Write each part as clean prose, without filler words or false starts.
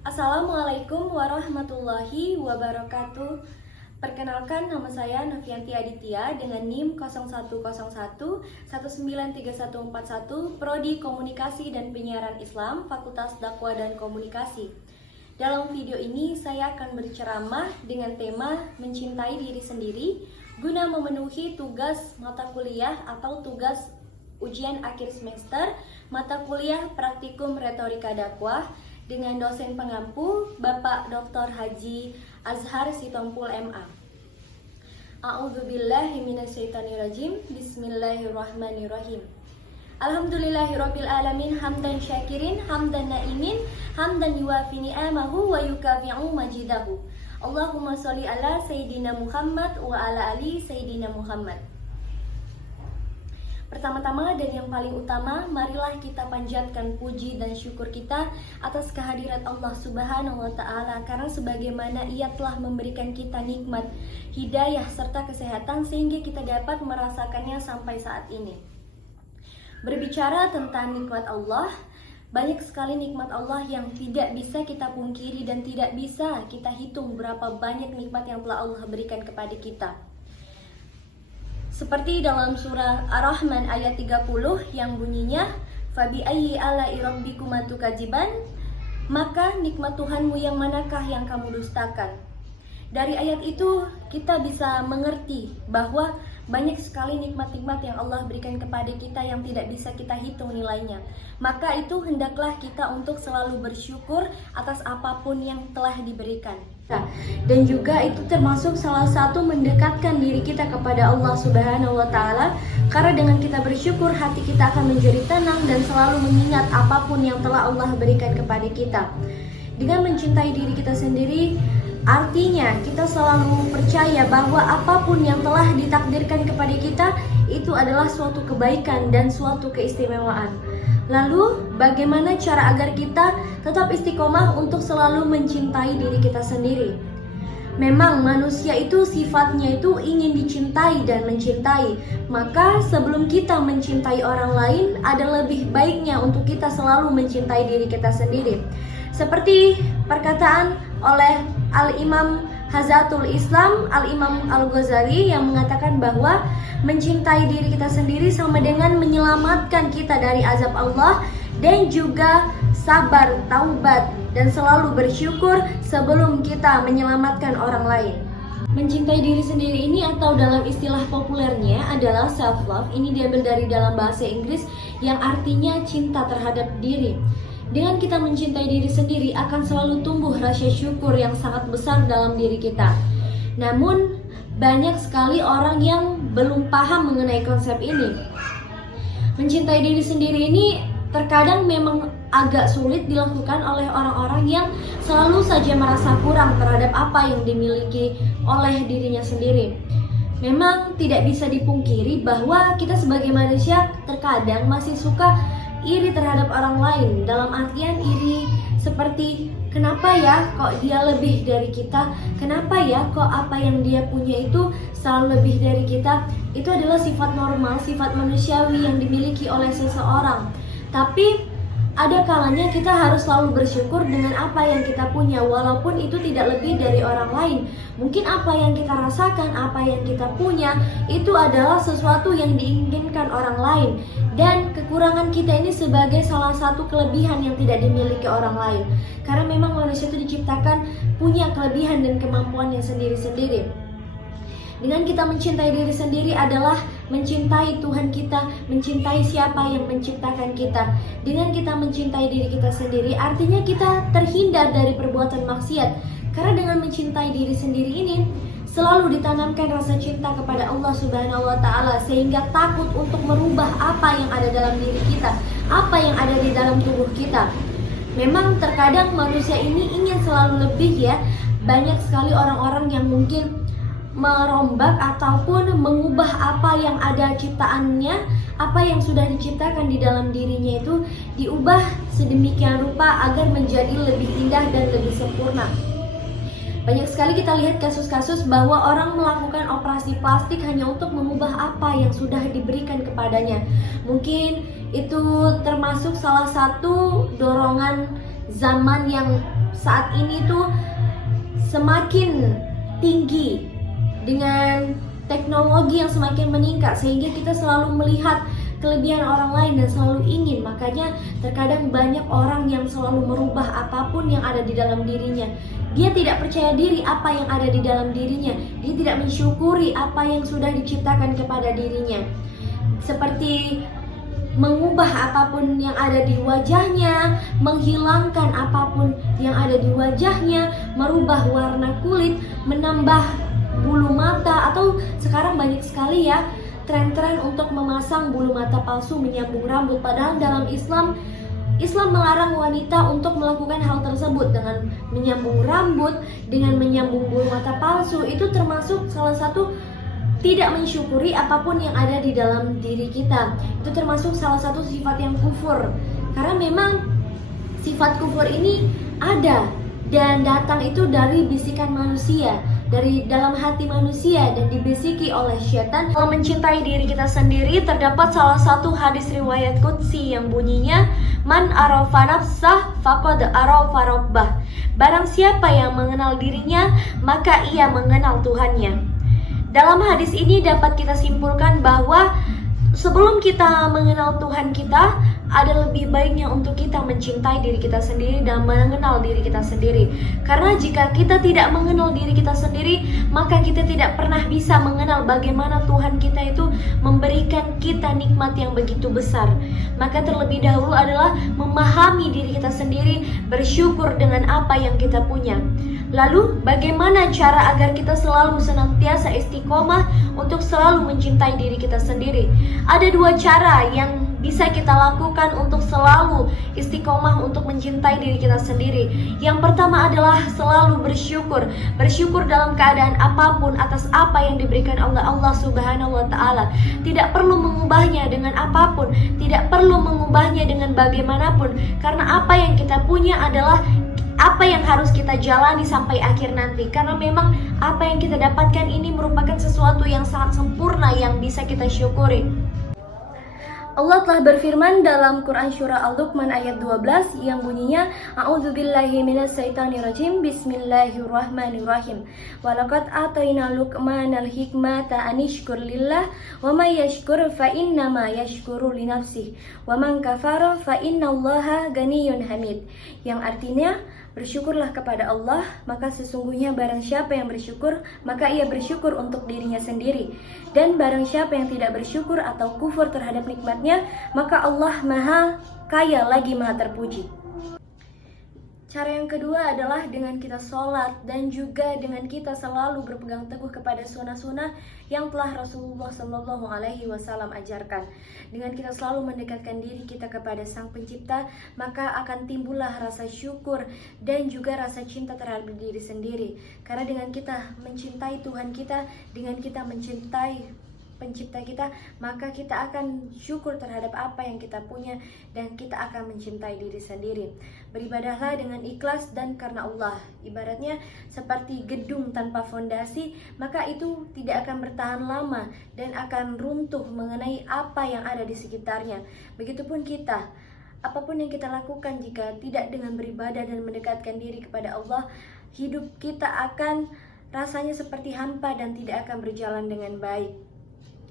Assalamualaikum warahmatullahi wabarakatuh. Perkenalkan, nama saya Novianti Aditya dengan NIM 0101193141 Prodi Komunikasi dan Penyiaran Islam, Fakultas Dakwah dan Komunikasi. Dalam video ini saya akan berceramah dengan tema mencintai diri sendiri guna memenuhi tugas mata kuliah atau tugas ujian akhir semester mata kuliah Praktikum Retorika Dakwah dengan dosen pengampu Bapak Dr. Haji Azhar Sitompul MA. A'udzubillahi minasyaitonirrajim. Bismillahirrahmanirrahim. Alhamdulillahirabbil alamin hamdan syakirin hamdan naimin hamdan yuwafi ni'amahu wa yukafi'u majidahu. Allahumma sholli ala sayyidina Muhammad wa ala ali sayyidina Muhammad. Pertama-tama dan yang paling utama, marilah kita panjatkan puji dan syukur kita atas kehadirat Allah Subhanahu wa Ta'ala, karena sebagaimana Ia telah memberikan kita nikmat, hidayah serta kesehatan sehingga kita dapat merasakannya sampai saat ini. Berbicara tentang nikmat Allah, banyak sekali nikmat Allah yang tidak bisa kita pungkiri dan tidak bisa kita hitung berapa banyak nikmat yang telah Allah berikan kepada kita. Seperti dalam surah Ar-Rahman ayat 30 yang bunyinya Fabi ayyi ala'i rabbikuma tukadziban, maka nikmat Tuhanmu yang manakah yang kamu dustakan. Dari ayat itu kita bisa mengerti bahwa banyak sekali nikmat-nikmat yang Allah berikan kepada kita yang tidak bisa kita hitung nilainya. Maka itu hendaklah kita untuk selalu bersyukur atas apapun yang telah diberikan. Dan juga itu termasuk salah satu mendekatkan diri kita kepada Allah Subhanahu wa Ta'ala, karena dengan kita bersyukur hati kita akan menjadi tenang dan selalu mengingat apapun yang telah Allah berikan kepada kita. Dengan mencintai diri kita sendiri, artinya kita selalu percaya bahwa apapun yang telah ditakdirkan kepada kita itu adalah suatu kebaikan dan suatu keistimewaan. Lalu bagaimana cara agar kita tetap istiqomah untuk selalu mencintai diri kita sendiri? Memang manusia itu sifatnya itu ingin dicintai dan mencintai. Maka sebelum kita mencintai orang lain, ada lebih baiknya untuk kita selalu mencintai diri kita sendiri. Seperti perkataan oleh Al-Imam Hazatul Islam, Al-Imam Al-Ghazali yang mengatakan bahwa mencintai diri kita sendiri sama dengan menyelamatkan kita dari azab Allah, dan juga sabar, taubat, dan selalu bersyukur sebelum kita menyelamatkan orang lain. Mencintai diri sendiri ini atau dalam istilah populernya adalah self-love. Ini diambil dari dalam bahasa Inggris yang artinya cinta terhadap diri. Dengan kita mencintai diri sendiri akan selalu tumbuh rasa syukur yang sangat besar dalam diri kita. Namun banyak sekali orang yang belum paham mengenai konsep ini. Mencintai diri sendiri ini terkadang memang agak sulit dilakukan oleh orang-orang yang selalu saja merasa kurang terhadap apa yang dimiliki oleh dirinya sendiri. Memang tidak bisa dipungkiri bahwa kita sebagai manusia terkadang masih suka iri terhadap orang lain. Dalam artian iri seperti kenapa ya kok dia lebih dari kita, kenapa ya kok apa yang dia punya itu selalu lebih dari kita. Itu adalah sifat normal, sifat manusiawi yang dimiliki oleh seseorang. Tapi ada kalanya kita harus selalu bersyukur dengan apa yang kita punya, walaupun itu tidak lebih dari orang lain. Mungkin apa yang kita rasakan, apa yang kita punya, itu adalah sesuatu yang diinginkan orang lain. Dan kekurangan kita ini sebagai salah satu kelebihan yang tidak dimiliki orang lain. Karena memang manusia itu diciptakan punya kelebihan dan kemampuannya sendiri-sendiri. Dengan kita mencintai diri sendiri adalah mencintai Tuhan kita, mencintai siapa yang menciptakan kita. Dengan kita mencintai diri kita sendiri, artinya kita terhindar dari perbuatan maksiat. Karena dengan mencintai diri sendiri ini, selalu ditanamkan rasa cinta kepada Allah Subhanahu wa Ta'ala, sehingga takut untuk merubah apa yang ada dalam diri kita, apa yang ada di dalam tubuh kita. Memang terkadang manusia ini ingin selalu lebih ya. Banyak sekali orang-orang yang mungkin merombak ataupun mengubah apa yang ada ciptaannya, apa yang sudah diciptakan di dalam dirinya itu diubah sedemikian rupa agar menjadi lebih indah dan lebih sempurna. Banyak sekali kita lihat kasus-kasus bahwa orang melakukan operasi plastik hanya untuk mengubah apa yang sudah diberikan kepadanya. Mungkin itu termasuk salah satu dorongan zaman yang saat ini tuh semakin tinggi dengan teknologi yang semakin meningkat, sehingga kita selalu melihat kelebihan orang lain dan selalu ingin. Makanya terkadang banyak orang yang selalu merubah apapun yang ada di dalam dirinya. Dia tidak percaya diri apa yang ada di dalam dirinya. Dia tidak mensyukuri apa yang sudah diciptakan kepada dirinya. Seperti mengubah apapun yang ada di wajahnya, menghilangkan apapun yang ada di wajahnya, merubah warna kulit, menambah bulu mata, atau sekarang banyak sekali ya tren-tren untuk memasang bulu mata palsu, menyambung rambut. Padahal dalam Islam melarang wanita untuk melakukan hal tersebut. Dengan menyambung rambut, dengan menyambung bulu mata palsu, itu termasuk salah satu tidak mensyukuri apapun yang ada di dalam diri kita. Itu termasuk salah satu sifat yang kufur. Karena memang sifat kufur ini ada dan datang itu dari bisikan manusia, dari dalam hati manusia, dan dibisiki oleh syaitan. Kalau mencintai diri kita sendiri, terdapat salah satu hadis riwayat qudsi yang bunyinya, man arafa nafsah faqad arafa rabbah. Barang siapa yang mengenal dirinya, maka ia mengenal Tuhannya. Dalam hadis ini dapat kita simpulkan bahwa sebelum kita mengenal Tuhan kita, ada lebih baiknya untuk kita mencintai diri kita sendiri dan mengenal diri kita sendiri. Karena jika kita tidak mengenal diri kita sendiri, maka kita tidak pernah bisa mengenal bagaimana Tuhan kita itu memberikan kita nikmat yang begitu besar. Maka terlebih dahulu adalah memahami diri kita sendiri, bersyukur dengan apa yang kita punya. Lalu bagaimana cara agar kita selalu senantiasa istiqomah untuk selalu mencintai diri kita sendiri? Ada dua cara yang bisa kita lakukan untuk selalu istiqomah untuk mencintai diri kita sendiri. Yang pertama adalah selalu bersyukur. Bersyukur dalam keadaan apapun atas apa yang diberikan Allah Subhanahu wa Ta'ala. Tidak perlu mengubahnya dengan apapun, tidak perlu mengubahnya dengan bagaimanapun, karena apa yang kita punya adalah apa yang harus kita jalani sampai akhir nanti. Karena memang apa yang kita dapatkan ini merupakan sesuatu yang sangat sempurna yang bisa kita syukuri. Allah telah berfirman dalam Quran Surah Al-Luqman ayat 12 yang bunyinya, A'udzubillahi minasyaitonirrajim, Bismillahirrahmanirrahim. Walaqad atayna Luqmanal hikmata anishkur lillah wa may yashkur fa innama yashkuru li nafsihi wa man kafara fa innallaha ganiyyun hamid. Yang artinya, bersyukurlah kepada Allah, maka sesungguhnya barang siapa yang bersyukur, maka ia bersyukur untuk dirinya sendiri. Dan barang siapa yang tidak bersyukur atau kufur terhadap nikmatnya, maka Allah Maha Kaya lagi Maha Terpuji. Cara yang kedua adalah dengan kita sholat dan juga dengan kita selalu berpegang teguh kepada sunnah-sunnah yang telah Rasulullah Shallallahu Alaihi Wasallam ajarkan. Dengan kita selalu mendekatkan diri kita kepada Sang Pencipta, maka akan timbullah rasa syukur dan juga rasa cinta terhadap diri sendiri. Karena dengan kita mencintai Tuhan kita, dengan kita mencintai Pencipta kita, maka kita akan syukur terhadap apa yang kita punya dan kita akan mencintai diri sendiri. Beribadahlah dengan ikhlas dan karena Allah. Ibaratnya seperti gedung tanpa fondasi, maka itu tidak akan bertahan lama dan akan runtuh mengenai apa yang ada di sekitarnya. Begitupun kita, apapun yang kita lakukan jika tidak dengan beribadah dan mendekatkan diri kepada Allah, hidup kita akan rasanya seperti hampa dan tidak akan berjalan dengan baik.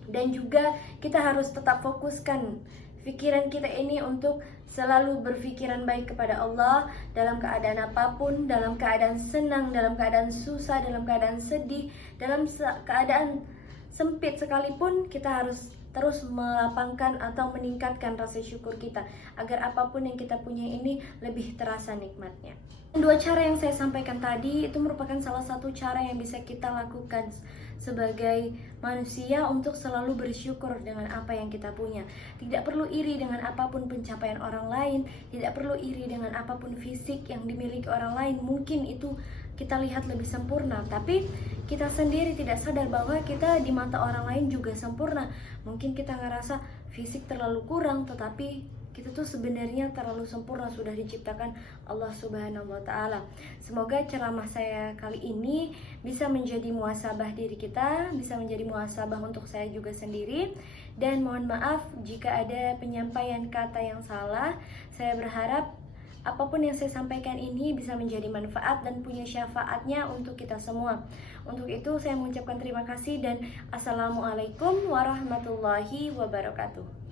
Dan juga kita harus tetap fokuskan pikiran kita ini untuk selalu berpikiran baik kepada Allah dalam keadaan apapun, dalam keadaan senang, dalam keadaan susah, dalam keadaan sedih, dalam keadaan sempit sekalipun, kita harus terus melapangkan atau meningkatkan rasa syukur kita agar apapun yang kita punya ini lebih terasa nikmatnya. Dua cara yang saya sampaikan tadi itu merupakan salah satu cara yang bisa kita lakukan sebagai manusia untuk selalu bersyukur dengan apa yang kita punya. Tidak perlu iri dengan apapun pencapaian orang lain, tidak perlu iri dengan apapun fisik yang dimiliki orang lain. Mungkin itu kita lihat lebih sempurna, tapi kita sendiri tidak sadar bahwa kita di mata orang lain juga sempurna. Mungkin kita ngerasa fisik terlalu kurang, tetapi kita tuh sebenarnya terlalu sempurna, sudah diciptakan Allah Subhanahu wa Ta'ala. Semoga ceramah saya kali ini bisa menjadi muhasabah diri kita, bisa menjadi muhasabah untuk saya juga sendiri. Dan mohon maaf jika ada penyampaian kata yang salah. Saya berharap apapun yang saya sampaikan ini bisa menjadi manfaat dan punya syafaatnya untuk kita semua. Untuk itu saya mengucapkan terima kasih dan assalamualaikum warahmatullahi wabarakatuh.